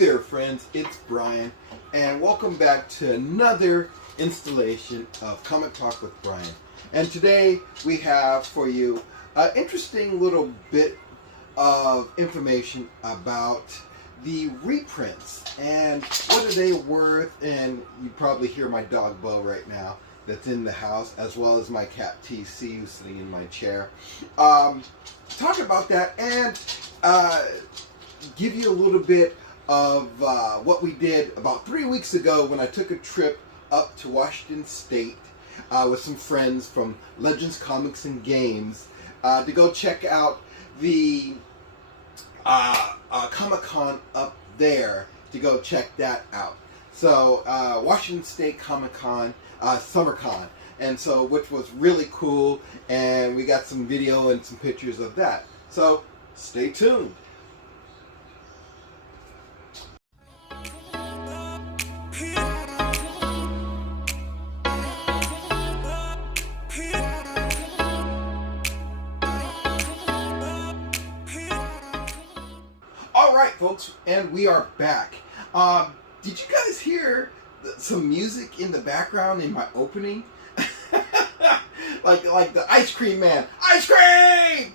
there, friends, it's Bryan, and welcome back to another installation of Comic Talk with Bryan. And today we have for you an interesting little bit of information about the reprints and what are they worth. And you probably hear my dog Bo right now that's in the house, as well as my cat TC who's sitting in my chair. Talk about that and give you a little bit of what we did about 3 weeks ago when I took a trip up to Washington State with some friends from Legends Comics and Games to go check out the Comic-Con up there, to go check that out. So Washington State Comic-Con, SummerCon, and so which was really cool, and we got some video and some pictures of that. So stay tuned. Alright folks, and we are back. Did you guys hear some music in the background in my opening? like the Ice Cream Man. Ice cream!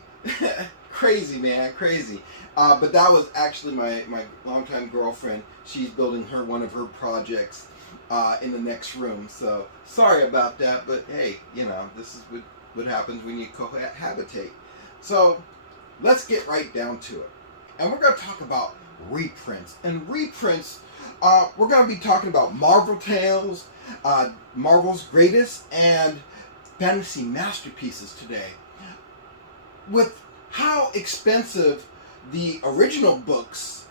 Crazy, man, crazy. But that was actually my longtime girlfriend. She's building one of her projects in the next room. So sorry about that, but hey, you know, this is what happens when you cohabitate. So let's get right down to it. And we're going to talk about reprints. And reprints, we're going to be talking about Marvel Tales, Marvel's Greatest, and Fantasy Masterpieces today. With how expensive the original books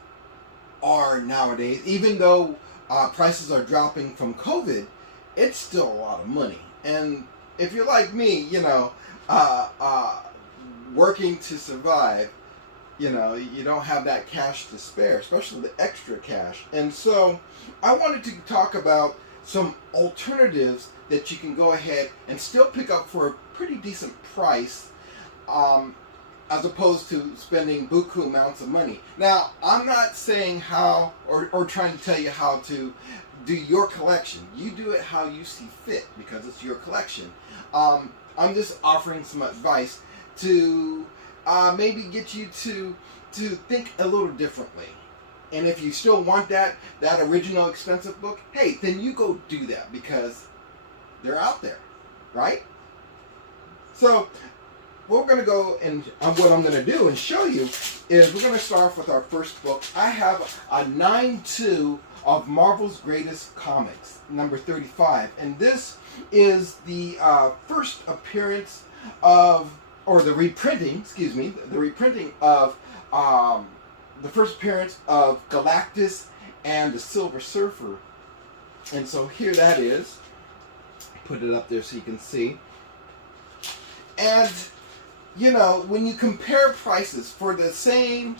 are nowadays, even though prices are dropping from COVID, it's still a lot of money. And if you're like me, you know, working to survive, you know, you don't have that cash to spare, especially the extra cash. And so I wanted to talk about some alternatives that you can go ahead and still pick up for a pretty decent price, as opposed to spending buku amounts of money. Now, I'm not saying how or trying to tell you how to do your collection. You do it how you see fit because it's your collection. I'm just offering some advice to maybe get you to think a little differently. And if you still want that original expensive book, hey, then you go do that because they're out there, right? So what we're going to go and what I'm going to do and show you is we're going to start off with our first book. I have a 9-2 of Marvel's Greatest Comics, number 35. And this is the first appearance of, or the reprinting, excuse me, the reprinting of the first appearance of Galactus and the Silver Surfer. And so here that is. Put it up there so you can see. And, you know, when you compare prices for the same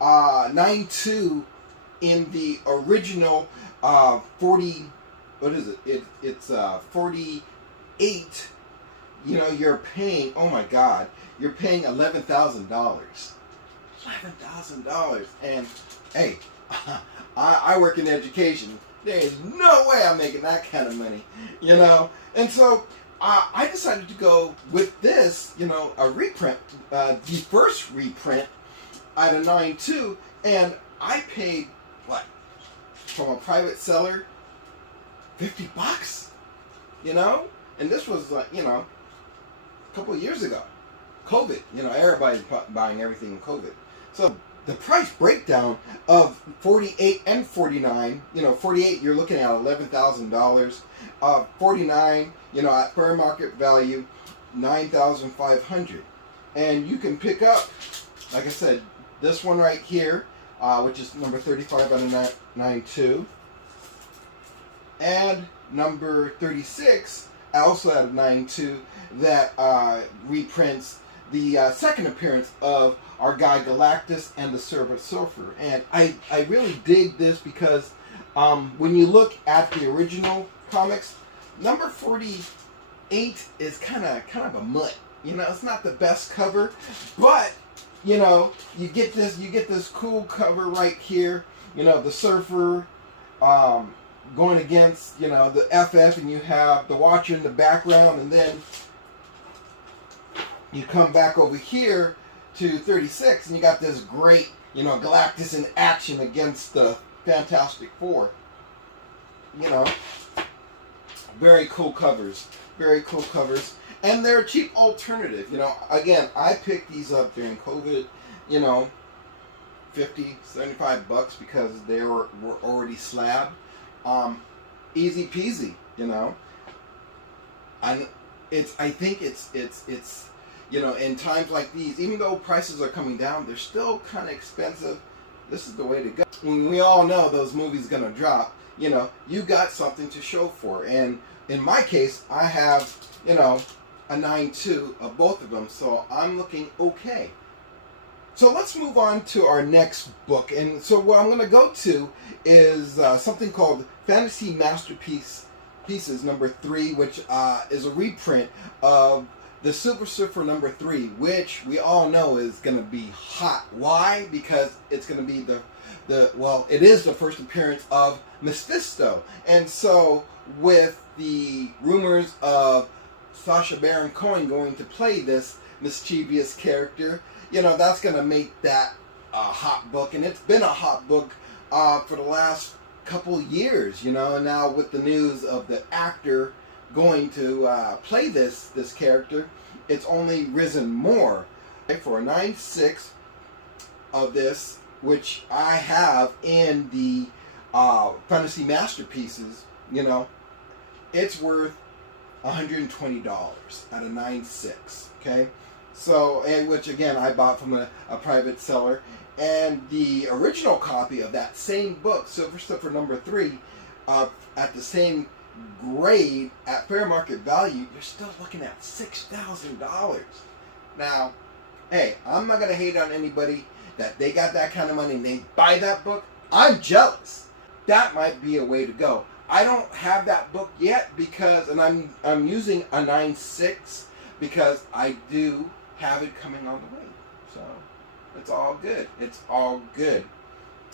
9-2 in the original 40, what is it? It's 48. You know, you're paying, oh my God, you're paying $11,000. $11,000. And hey, I work in education. There is no way I'm making that kind of money, you know. And so I decided to go with this, you know, a reprint, the first reprint at a 9.2, and I paid what, from a private seller, $50, you know. And this was like, you know, a couple of years ago. COVID, you know, everybody's buying everything in COVID. So the price breakdown of 48 and 49, you know, 48 you're looking at $11,000. 49, you know, at fair market value, $9,500. And you can pick up, like I said, this one right here, which is number 35 out of 9.2, and number 36, also out of 9.2, that reprints the second appearance of our guy Galactus and the Silver Surfer. And I really dig this because when you look at the original comics, number 48 is kind of a mutt. You know, it's not the best cover, but you know, you get this cool cover right here you know, the surfer going against, you know, the FF, and you have the Watcher in the background, and then you come back over here to 36, and you got this great, you know, Galactus in action against the Fantastic Four. You know, very cool covers. Very cool covers. And they're a cheap alternative. You know, again, I picked these up during COVID, you know, 50, 75 bucks because they were already slabbed. Easy peasy, you know. I think it's you know, in times like these, even though prices are coming down, they're still kind of expensive. This is the way to go. When we all know those movies gonna drop, you know, you got something to show for. And in my case, I have, you know, a 9.2 of both of them, so I'm looking okay. So let's move on to our next book. And so what I'm going to go to is something called Fantasy Masterpieces number 3, which is a reprint of the Silver Surfer number 3, which we all know is going to be hot. Why? Because it's going to be well, it is the first appearance of Mephisto. And so with the rumors of Sacha Baron Cohen going to play this mischievous character, you know, that's going to make that a hot book. And it's been a hot book for the last couple years, you know. And now with the news of the actor going to play this character, it's only risen more. For a 9.6 of this, which I have in the Fantasy Masterpieces, you know, it's worth $120 at a 9.6, okay? So, and which again, I bought from a private seller. And the original copy of that same book, Silver Surfer number 3, at the same grade at fair market value, you're still looking at $6,000. Now, hey, I'm not going to hate on anybody that they got that kind of money and they buy that book. I'm jealous. That might be a way to go. I don't have that book yet because, and I'm using a 9.6 because I do have it coming on the way. So it's all good. It's all good.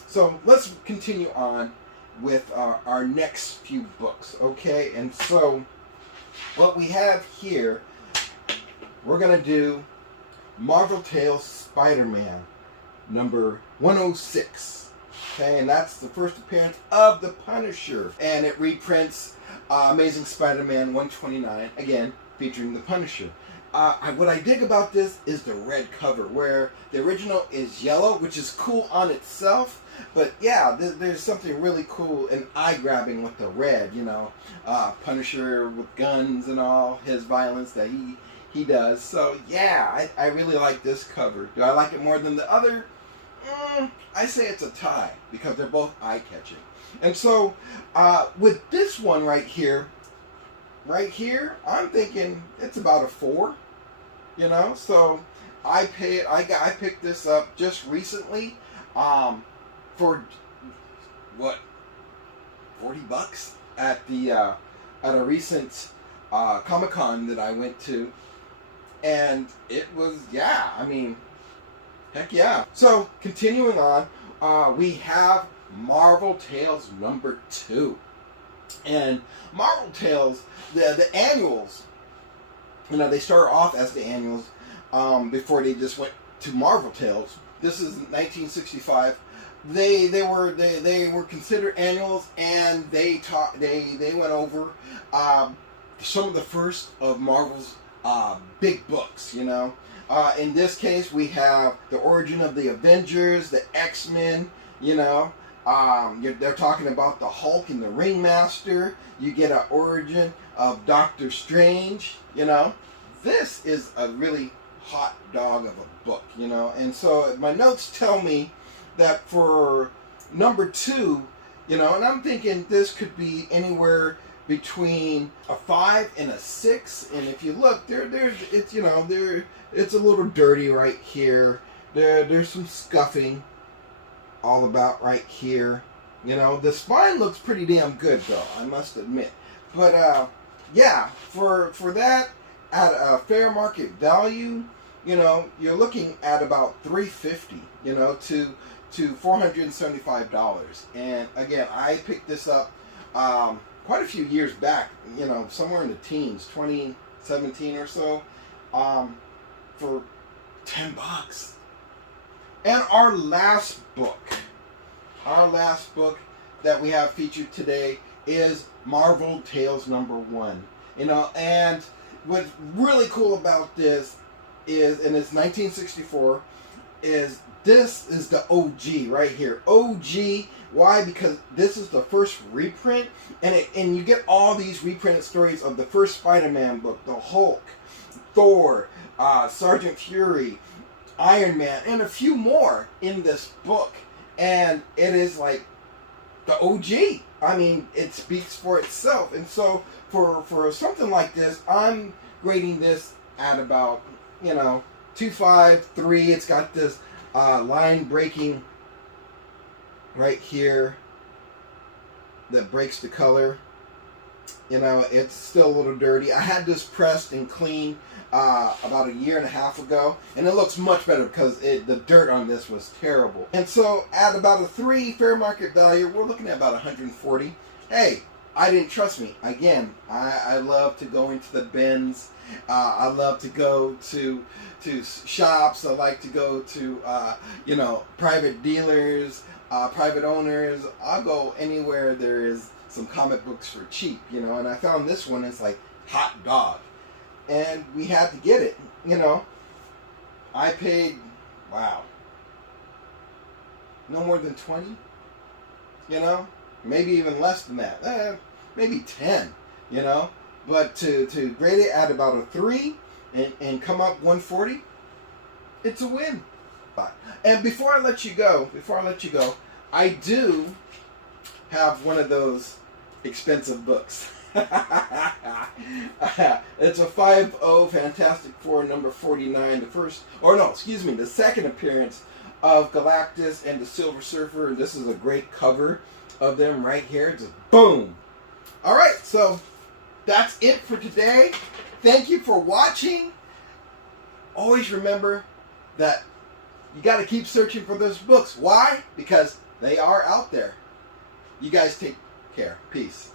So let's continue on with our next few books, okay? And so what we have here, we're going to do Marvel Tales Spider-Man number 106. Okay, and that's the first appearance of the Punisher. And it reprints Amazing Spider-Man 129, again, featuring the Punisher. What I dig about this is the red cover, where the original is yellow, which is cool on itself. But yeah, there's something really cool and eye-grabbing with the red, you know. Punisher with guns and all, his violence that he does. So yeah, I really like this cover. Do I like it more than the other? I say it's a tie because they're both eye-catching. And so with this one right here, I'm thinking it's about a 4, you know. So I picked this up just recently for what, $40 at the at a recent Comic-Con that I went to, and it was, yeah, I mean, heck yeah. So, continuing on, we have Marvel Tales number 2. And Marvel Tales, the annuals, you know, they started off as the annuals before they just went to Marvel Tales. This is 1965. They were considered annuals, and they went over some of the first of Marvel's big books, you know. In this case, we have the origin of the Avengers, the X-Men, you know. They're talking about the Hulk and the Ringmaster. You get an origin of Doctor Strange, you know. This is a really hot dog of a book, you know. And so my notes tell me that for number 2, you know, and I'm thinking this could be anywhere between a 5 and a 6. And if you look, it's, you know, it's a little dirty right here. There's some scuffing all about right here. You know, the spine looks pretty damn good though, I must admit. But yeah, for that at a fair market value, you know, you're looking at about $350, you know, to $475. And again, I picked this up quite a few years back, you know, somewhere in the teens, 2017 or so, for $10. And our last book that we have featured today is Marvel Tales #1. You know, and what's really cool about this is, and it's 1964, is this is the OG right here. OG. Why? Because this is the first reprint, and you get all these reprinted stories of the first Spider-Man book, the Hulk, Thor, Sergeant Fury, Iron Man, and a few more in this book. And it is like the OG. I mean, it speaks for itself. And so for something like this, I'm grading this at about, you know, 2.5, 3. It's got this line breaking right here that breaks the color. You know, it's still a little dirty. I had this pressed and cleaned about 1.5 years ago, and it looks much better because the dirt on this was terrible. And so at about a 3 fair market value, we're looking at about 140. Hey, I didn't trust me. Again, I love to go into the bins. I love to go to shops. I like to go to you know, private dealers, private owners. I'll go anywhere there is some comic books for cheap, you know. And I found this one. It's like hot dog, and we had to get it. You know, I paid, wow, no more than 20. You know, maybe even less than that. Maybe 10. You know, but to grade it at about a 3 and come up 140, it's a win. And before I let you go, I do have one of those expensive books. It's a 5.0 Fantastic Four number 49, the second appearance of Galactus and the Silver Surfer. This is a great cover of them right here. Just boom. All right, so that's it for today. Thank you for watching. Always remember that you got to keep searching for those books. Why? Because they are out there. You guys take care. Peace.